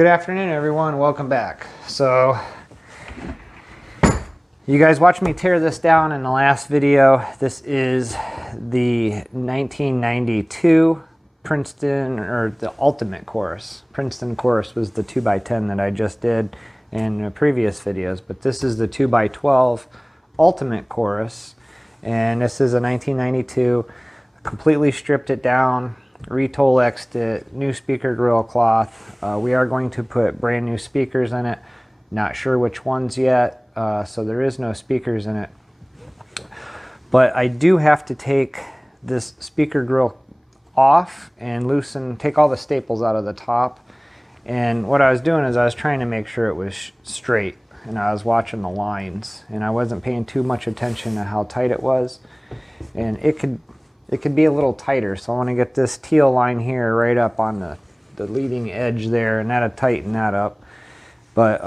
Good afternoon, everyone. Welcome back. So you guys watched me tear this down in the last video. This is the 1992 Princeton, or the Ultimate Chorus. Princeton Chorus was the 2x10 that I just did in the previous videos, but this is the 2x12 Ultimate Chorus, and this is a 1992. Completely stripped it down, re-Tolexed it, new speaker grill cloth. We are going to put brand new speakers in it. Not sure which ones yet, so there is no speakers in it. But I do have to take this speaker grill off and take all the staples out of the top. And what I was doing is I was trying to make sure it was straight, and I was watching the lines, and I wasn't paying too much attention to how tight it was. And it could be a little tighter, so I want to get this teal line here right up on the leading edge there, and that'll tighten that up. But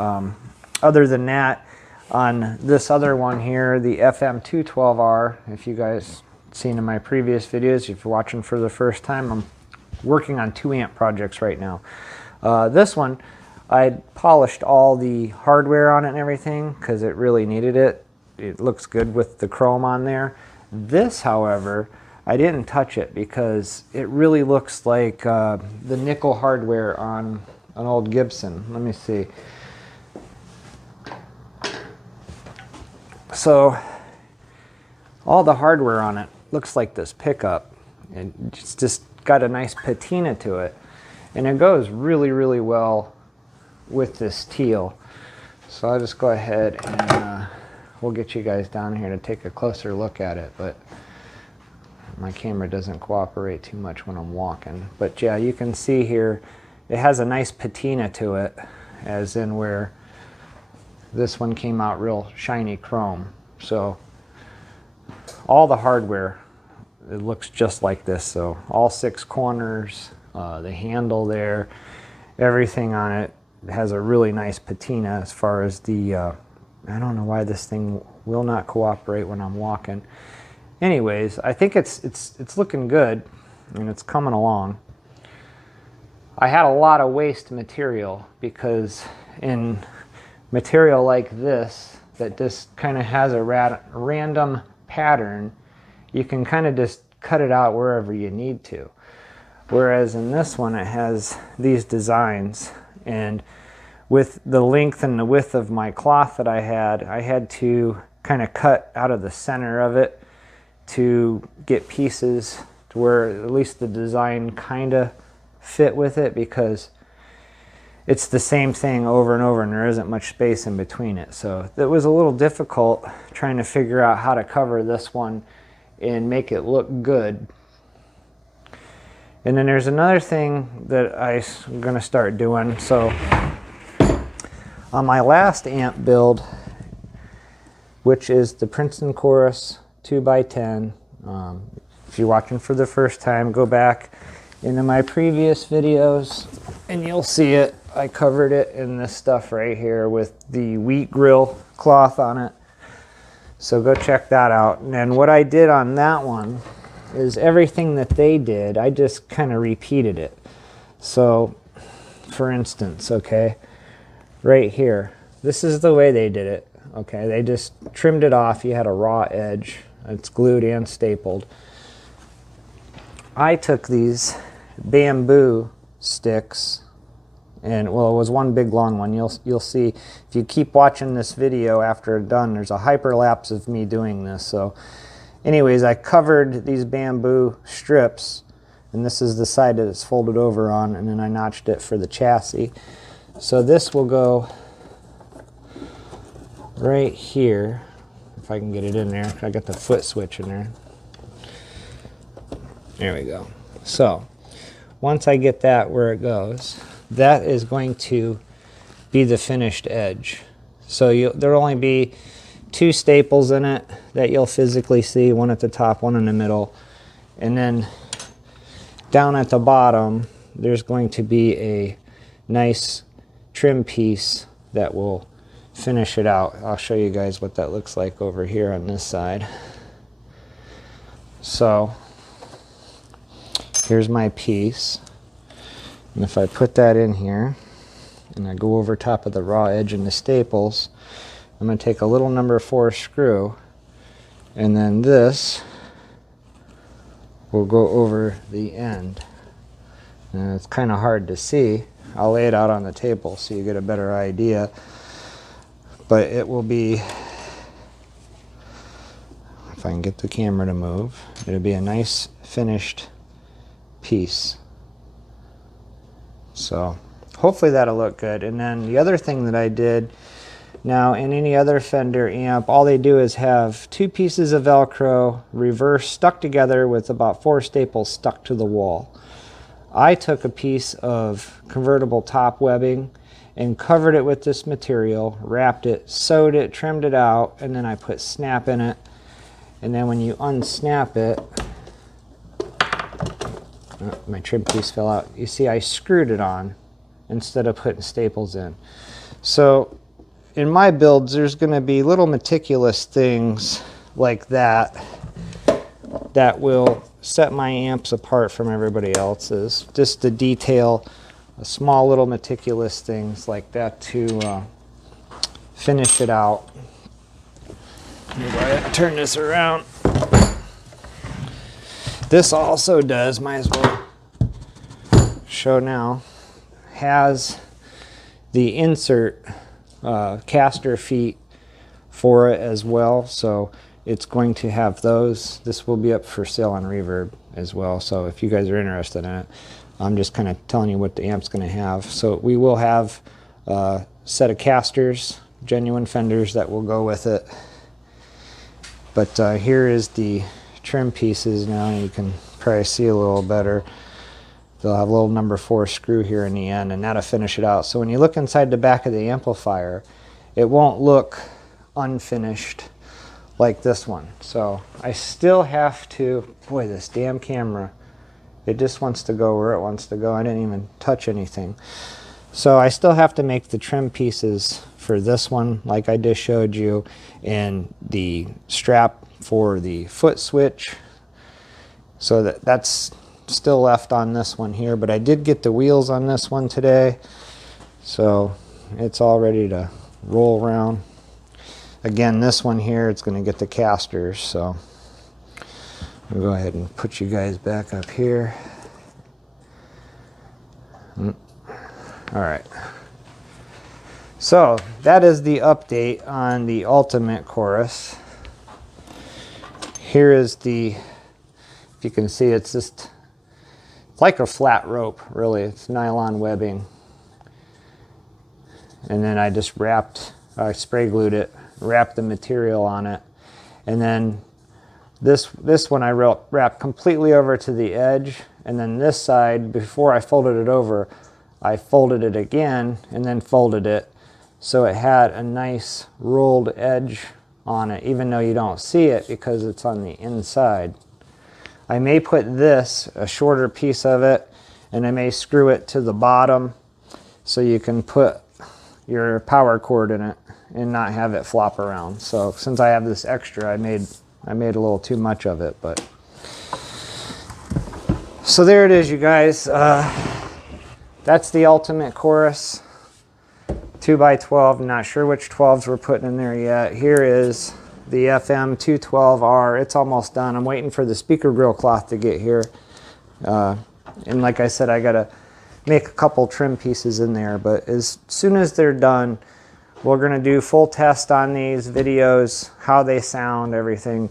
other than that, on this other one here, the FM212R, if you guys seen in my previous videos, if you're watching for the first time, I'm working on 2 amp projects right now. This one, I polished all the hardware on it and everything because it really needed it. It looks good with the chrome on there. This, however, I didn't touch it because it really looks like the nickel hardware on an old Gibson. Let me see. So all the hardware on it looks like this pickup, and it's just got a nice patina to it, and it goes really, really well with this teal. So I'll just go ahead and we'll get you guys down here to take a closer look at it, but my camera doesn't cooperate too much when I'm walking. But yeah, you can see here it has a nice patina to it, as in where this one came out real shiny chrome. So all the hardware, it looks just like this. So all 6 corners, the handle there, everything on it has a really nice patina. As far as the I don't know why this thing will not cooperate when I'm walking. Anyways, I think it's looking good, and it's coming along. I had a lot of waste material because in material like this, that just kind of has a random pattern, you can kind of just cut it out wherever you need to. Whereas in this one, it has these designs, and with the length and the width of my cloth that I had to kind of cut out of the center of it to get pieces to where at least the design kind of fit with it, because it's the same thing over and over and there isn't much space in between it. So it was a little difficult trying to figure out how to cover this one and make it look good. And then there's another thing that I'm going to start doing. So on my last amp build, which is the Princeton Chorus 2x10. If you're watching for the first time, go back into my previous videos and you'll see it. I covered it in this stuff right here with the wheat grill cloth on it. So go check that out. And then what I did on that one is everything that they did, I just kind of repeated it. So for instance, okay, right here, this is the way they did it. Okay, they just trimmed it off. You had a raw edge. It's glued and stapled. I took these bamboo sticks, and well, it was one big long one. You'll see if you keep watching this video after it's done, there's a hyperlapse of me doing this. So anyways, I covered these bamboo strips, and this is the side that it's folded over on, and then I notched it for the chassis. So this will go right here, if I can get it in there. I got the foot switch in there. There we go. So once I get that where it goes, that is going to be the finished edge. So there'll only be 2 staples in it that you'll physically see, one at the top, one in the middle. And then down at the bottom, there's going to be a nice trim piece that will finish it out. I'll show you guys what that looks like over here on this side. So here's my piece, and if I put that in here, and I go over top of the raw edge in the staples. I'm going to take a little number 4 screw, and then this will go over the end. And it's kind of hard to see. I'll lay it out on the table so you get a better idea. But it will be, if I can get the camera to move, it'll be a nice finished piece. So hopefully that'll look good. And then the other thing that I did, now in any other Fender amp, all they do is have 2 pieces of Velcro reverse stuck together with about 4 staples stuck to the wall. I took a piece of convertible top webbing and covered it with this material, wrapped it, sewed it, trimmed it out, and then I put snap in it. And then when you unsnap it, oh, my trim piece fell out. You see I screwed it on instead of putting staples in. So in my builds, there's going to be little meticulous things like that that will set my amps apart from everybody else's. Just to detail small little meticulous things like that to finish it out. Turn this around. This also does, might as well show now, has the insert caster feet for it as well, so it's going to have those. This will be up for sale on Reverb as well, so if you guys are interested in it, I'm just kind of telling you what the amp's going to have. So we will have a set of casters, genuine Fenders, that will go with it. But here is the trim pieces now, and you can probably see a little better. They'll have a little number 4 screw here in the end, and that'll finish it out. So when you look inside the back of the amplifier, it won't look unfinished like this one. So I still have to, boy, this damn camera, it just wants to go where it wants to go. I didn't even touch anything. So I still have to make the trim pieces for this one, like I just showed you, and the strap for the foot switch. So that's still left on this one here, but I did get the wheels on this one today, so it's all ready to roll around. Again, this one here, it's going to get the casters, so I'll go ahead and put you guys back up here. All right. So that is the update on the Ultimate Chorus. Here is the, if you can see, it's just like a flat rope, really. It's nylon webbing. And then I just spray glued it, wrapped the material on it. And then this one I wrapped completely over to the edge. And then this side, before I folded it over, I folded it again and then folded it. So it had a nice rolled edge on it, even though you don't see it because it's on the inside. I may put this, a shorter piece of it, and I may screw it to the bottom so you can put your power cord in it and not have it flop around. So since I have this extra, I made a little too much of it, but so there it is, you guys. That's the Ultimate Chorus 2x12. I'm not sure which 12s we're putting in there yet. Here is the FM 212R. It's almost done. I'm waiting for the speaker grill cloth to get here. And like I said, I gotta make a couple trim pieces in there, but as soon as they're done, we're gonna do full test on these videos, how they sound, everything.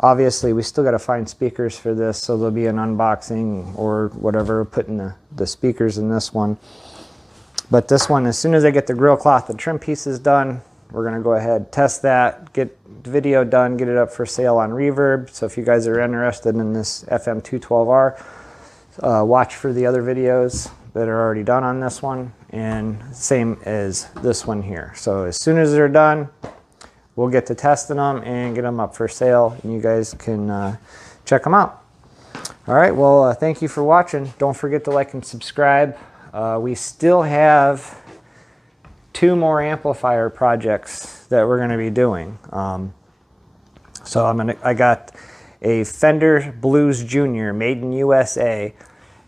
Obviously, we still gotta find speakers for this, so there'll be an unboxing or whatever, putting the speakers in this one. But this one, as soon as I get the grill cloth and trim pieces done, we're gonna go ahead, test that, get the video done, get it up for sale on Reverb. So if you guys are interested in this FM 212R, watch for the other videos that are already done on this one, and same as this one here. So as soon as they're done, we'll get to testing them and get them up for sale, and you guys can check them out. All right, well, thank you for watching. Don't forget to like and subscribe. We still have 2 more amplifier projects that we're going to be doing. So I got a Fender Blues Junior made in USA,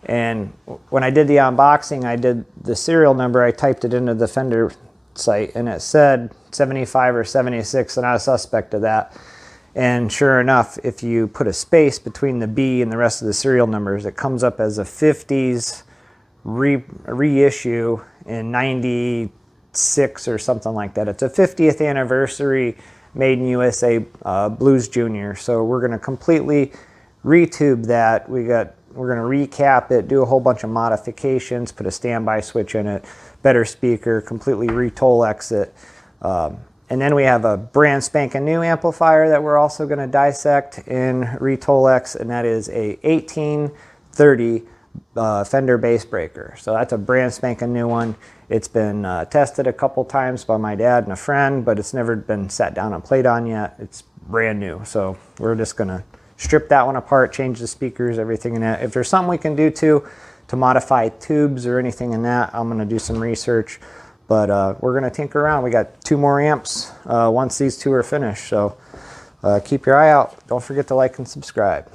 And when I did the unboxing, I did the serial number, I typed it into the Fender site, and it said 75 or 76, and I was suspect of that. And sure enough, if you put a space between the B and the rest of the serial numbers, it comes up as a 50s reissue in 96 or something like that. It's a 50th anniversary made in USA Blues Junior. So we're going to completely retube that. We're going to recap it, do a whole bunch of modifications, put a standby switch in it, better speaker, completely re-Tolex it. And then we have a brand spanking new amplifier that we're also going to dissect in re-Tolex, and that is a 1830 Fender bass breaker. So that's a brand spanking new one. It's been tested a couple times by my dad and a friend, but it's never been sat down and played on yet. It's brand new. So we're just going to strip that one apart, change the speakers, everything in it. If there's something we can do to modify tubes or anything in that, I'm going to do some research. But we're going to tinker around. We got 2 more amps once these 2 are finished. So keep your eye out. Don't forget to like and subscribe.